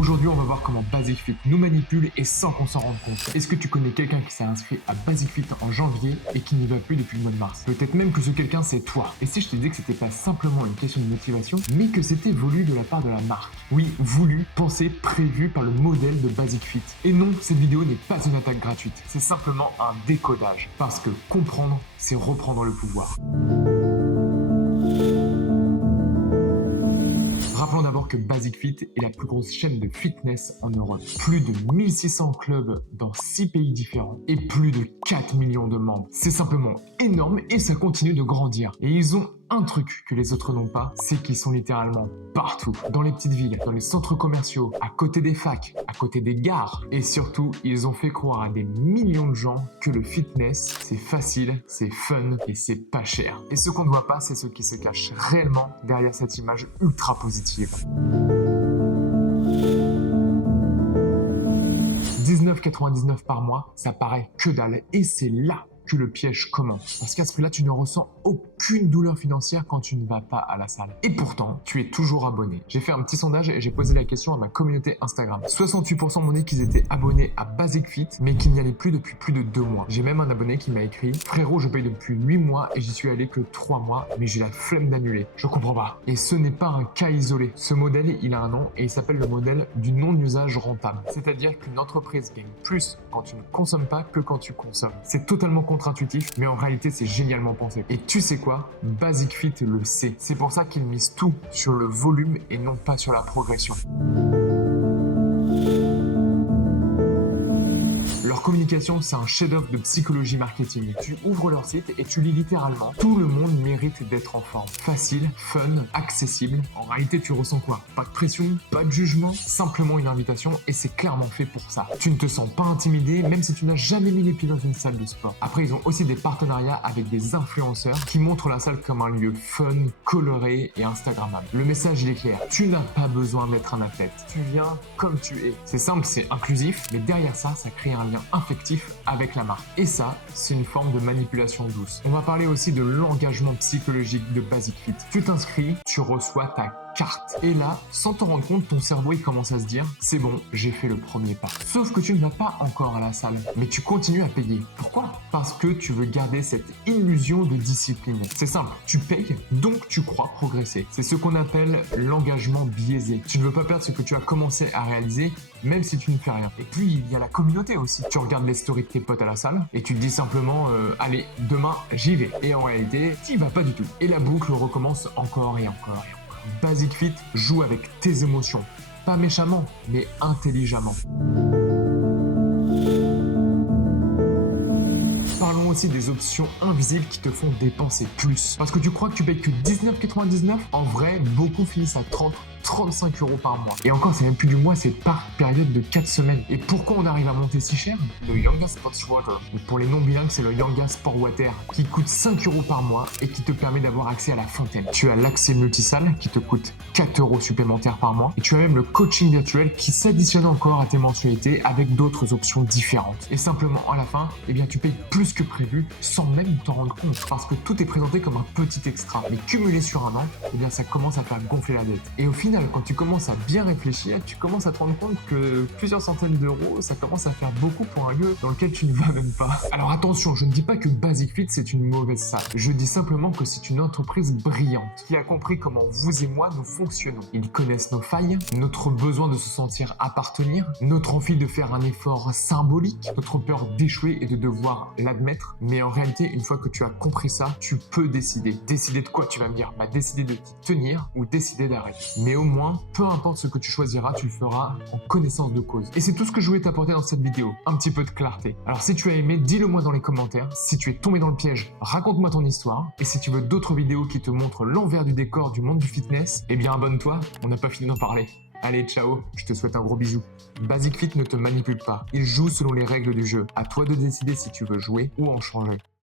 Aujourd'hui, on va voir comment Basic Fit nous manipule et sans qu'on s'en rende compte. Est-ce que tu connais quelqu'un qui s'est inscrit à Basic Fit en janvier et qui n'y va plus depuis le mois de mars? Peut-être même que ce quelqu'un c'est toi. Et si je te disais que c'était pas simplement une question de motivation, mais que c'était voulu de la part de la marque? Oui, voulu, pensé, prévu par le modèle de Basic Fit. Et non, cette vidéo n'est pas une attaque gratuite, c'est simplement un décodage. Parce que comprendre, c'est reprendre le pouvoir. Rappelons d'abord que Basic Fit est la plus grosse chaîne de fitness en Europe. Plus de 1600 clubs dans 6 pays différents et plus de 4 millions de membres. C'est simplement énorme et ça continue de grandir. Et ils ont un truc que les autres n'ont pas, c'est qu'ils sont littéralement partout. Dans les petites villes, dans les centres commerciaux, à côté des facs, à côté des gares. Et surtout, ils ont fait croire à des millions de gens que le fitness, c'est facile, c'est fun et c'est pas cher. Et ce qu'on ne voit pas, c'est ce qui se cache réellement derrière cette image ultra positive. 19,99 par mois, ça paraît que dalle et c'est là que le piège commence. Parce qu'à ce prix-là, tu ne ressens aucune douleur financière quand tu ne vas pas à la salle. Et pourtant, tu es toujours abonné. J'ai fait un petit sondage et j'ai posé la question à ma communauté Instagram. 68% m'ont dit qu'ils étaient abonnés à Basic Fit, mais qu'ils n'y allaient plus depuis plus de 2 mois. J'ai même un abonné qui m'a écrit « Frérot, je paye depuis 8 mois et j'y suis allé que 3 mois, mais j'ai la flemme d'annuler. Je comprends pas. » Et ce n'est pas un cas isolé. Ce modèle, il a un nom et il s'appelle le modèle du non-usage rentable. C'est-à-dire qu'une entreprise gagne plus quand tu ne consommes pas que quand tu consommes. C'est totalement contre-intuitif, mais en réalité, c'est génialement pensé. Et tu sais quoi? Basic Fit le sait. C'est pour ça qu'ils misent tout sur le volume et non pas sur la progression. Leur communication, c'est un chef-d'œuvre de psychologie marketing. Tu ouvres leur site et tu lis littéralement « Tout le monde mérite d'être en forme. Facile, fun, accessible. » En réalité, tu ressens quoi? Pas de pression, pas de jugement, simplement une invitation et c'est clairement fait pour ça. Tu ne te sens pas intimidé même si tu n'as jamais mis les pieds dans une salle de sport. Après, ils ont aussi des partenariats avec des influenceurs qui montrent la salle comme un lieu fun, coloré et instagrammable. Le message, il est clair. Tu n'as pas besoin d'être un athlète. Tu viens comme tu es. C'est simple, c'est inclusif, mais derrière ça, ça crée un lien affectif avec la marque. Et ça, c'est une forme de manipulation douce. On va parler aussi de l'engagement psychologique de Basic Fit. Tu t'inscris, tu reçois ta carte. Et là, sans t'en rendre compte, ton cerveau il commence à se dire « C'est bon, j'ai fait le premier pas ». Sauf que tu ne vas pas encore à la salle, mais tu continues à payer. Pourquoi? Parce que tu veux garder cette illusion de discipline. C'est simple, tu payes, donc tu crois progresser. C'est ce qu'on appelle l'engagement biaisé. Tu ne veux pas perdre ce que tu as commencé à réaliser, même si tu ne fais rien. Et puis, il y a la communauté aussi. Tu regardes les stories de tes potes à la salle et tu te dis simplement allez, demain, j'y vais ». Et en réalité, tu n'y vas pas du tout. Et la boucle recommence encore et encore et encore. Basic Fit joue avec tes émotions. Pas méchamment, mais intelligemment. Parlons aussi des options invisibles qui te font dépenser plus. Parce que tu crois que tu payes que 19,99 €, en vrai, beaucoup finissent à 35 € par mois. Et encore, c'est même plus du mois, c'est par période de 4 semaines. Et pourquoi on arrive à monter si cher? Le Yanga Sports Water. Et pour les non-bilingues, c'est le Yanga Sport Water qui coûte 5 € par mois et qui te permet d'avoir accès à la fontaine. Tu as l'accès multisalle qui te coûte 4 € supplémentaires par mois. Et tu as même le coaching virtuel qui s'additionne encore à tes mensualités avec d'autres options différentes. Et simplement, à la fin, eh bien, tu payes plus que prévu sans même t'en rendre compte. Parce que tout est présenté comme un petit extra. Mais cumulé sur un an, eh bien, ça commence à faire gonfler la dette. Et au final, quand tu commences à bien réfléchir, tu commences à te rendre compte que plusieurs centaines d'euros, ça commence à faire beaucoup pour un lieu dans lequel tu ne vas même pas. Alors attention, je ne dis pas que Basic Fit c'est une mauvaise salle. Je dis simplement que c'est une entreprise brillante qui a compris comment vous et moi nous fonctionnons. Ils connaissent nos failles, notre besoin de se sentir appartenir, notre envie de faire un effort symbolique, notre peur d'échouer et de devoir l'admettre. Mais en réalité, une fois que tu as compris ça, tu peux décider. Décider de quoi, tu vas me dire? Décider de t'y tenir ou décider d'arrêter. Mais au moins, peu importe ce que tu choisiras, tu le feras en connaissance de cause. Et c'est tout ce que je voulais t'apporter dans cette vidéo, un petit peu de clarté. Alors si tu as aimé, dis-le moi dans les commentaires. Si tu es tombé dans le piège, raconte-moi ton histoire. Et si tu veux d'autres vidéos qui te montrent l'envers du décor du monde du fitness, eh bien abonne-toi, on n'a pas fini d'en parler. Allez, ciao, je te souhaite un gros bisou. Basic Fit ne te manipule pas, il joue selon les règles du jeu. À toi de décider si tu veux jouer ou en changer.